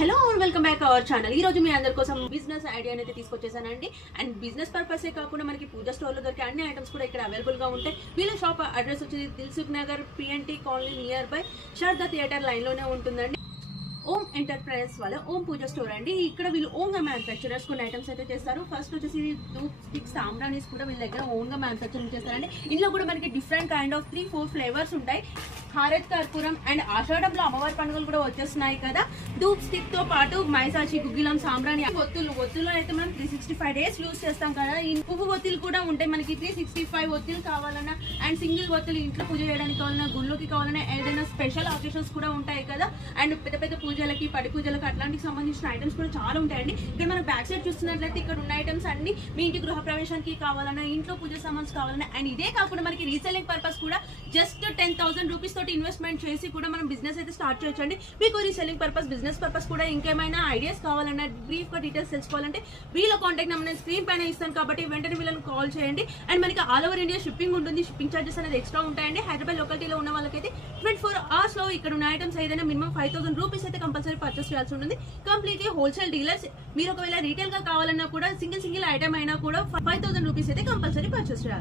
Hello and welcome back our channel. ఈ రోజు మీ అందరి కోసం బిజినెస్ ఐడియా అయితే తీసుకొచ్చేసానండి. అండ్ బిజినెస్ పర్పస్ కాకుండా మనకి పూజా స్టోర్ లో దొరికే అన్ని ఐటమ్స్ కూడా ఇక్కడ అవైలబుల్ గా ఉంటాయి. వీళ్ళ షాప్ అడ్రస్ వచ్చేది Dilsukh Nagar PNT colony near by Sharada theatre line లోనే ఉంటుందండి. ఓం ఎంటర్ప్రైజెస్ వాళ్ళ ఓం పూజా స్టోర్ అండి. ఇక్కడ వీళ్ళు ఓన్ గా మ్యానుఫ్యాక్చరర్స్ కొన్ని ఐటమ్స్ అయితే చేస్తారు. ఫస్ట్ వచ్చేసి ధూప్ స్టిక్స్ సాంబ్రాణీస్ కూడా వీళ్ళ దగ్గర ఓన్ గా మ్యానుఫ్యాక్చరింగ్ చేస్తారండి. ఇందులో కూడా మనకి డిఫరెంట్ కైండ్ ఆఫ్ 3-4 ఫ్లేవర్స్ ఉంటాయి. హారత్ కర్పూరం అండ్ ఆషాఢంలో అమ్మవారి పండుగలు కూడా వచ్చేస్తున్నాయి కదా. ధూప్ స్టిక్ తో పాటు మైసాచి, గుగ్గిలం, సాంబ్రాణి, ఒత్తులు అయితే మనం 365 days యూజ్ చేస్తాం కదా. ఈ పువ్వు ఒత్తులు కూడా ఉంటాయి మనకి. 365 ఒత్తులు కావాలన్నా అండ్ సింగిల్ ఒత్తులు ఇంట్లో పూజ చేయడానికి కావాలన్నా, గుళ్ళోకి కావాలన్నా, ఏదైనా స్పెషల్ ఆకేషన్స్ కూడా ఉంటాయి కదా. అండ్ పెద్ద పెద్ద పూజలకి, పడి పూజలకి అట్లాంటికి సంబంధించిన ఐటమ్స్ కూడా చాలా ఉంటాయండి. ఇక్కడ మనం బ్యాక్ సైడ్ చూస్తున్నట్లయితే ఇక్కడ ఉన్న ఐటమ్స్ అన్ని మీ ఇంటి గృహ ప్రవేశానికి కావాలన్నా, ఇంట్లో పూజ సామాన్స్ కావాలన్నా, అండ్ ఇదే కాకుండా మనకి రీసెల్లింగ్ పర్పస్ కూడా జస్ట్ 10,000 రూపీస్ తోటి ఇన్వెస్ట్మెంట్ చేసి కూడా మనం బిజినెస్ అయితే స్టార్ట్ చేయొచ్చండి. మీకు రీసెల్లింగ్ పర్పస్, బిజినెస్ పర్పస్ కూడా ఇంకేమైనా ఐడియాస్ కావాలన్నా, బ్రీఫ్ గా డీటెయిల్స్ తెలుసుకోవాలంటే వీళ్ళ కాంటాక్ట్ నెంబర్ నేను స్క్రీన్ పైన ఇస్తాను కాబట్టి వెంటనే వీళ్ళని కాల్ చేయండి. అండ్ మనకి ఆల్ ఓవర్ ఇండియా షిప్పింగ్ ఉంటుంది. షిప్పింగ్ చార్జెస్ అనేది ఎక్స్ట్రా ఉంటాయండి. హైదరాబాద్ లోకల్టీలో ఉన్న వాళ్ళకైతే 24 hours లో ఇక్కడ ఉన్న ఐటమ్స్ ఏదైనా మినిమం 5,000 రూపీస్ అయితే కంపల్సరీ పర్చేస్ చేయాల్సి ఉంటుంది. Completely wholesale dealers. మీరు ఒకవేళ రీటైల్ గా కావాలన్నా కూడా సింగిల్ ఐటమ్ అయినా కూడా 5,000 రూపీస్ అయితే కంపల్సరీ పర్చేస్ చేయాలి.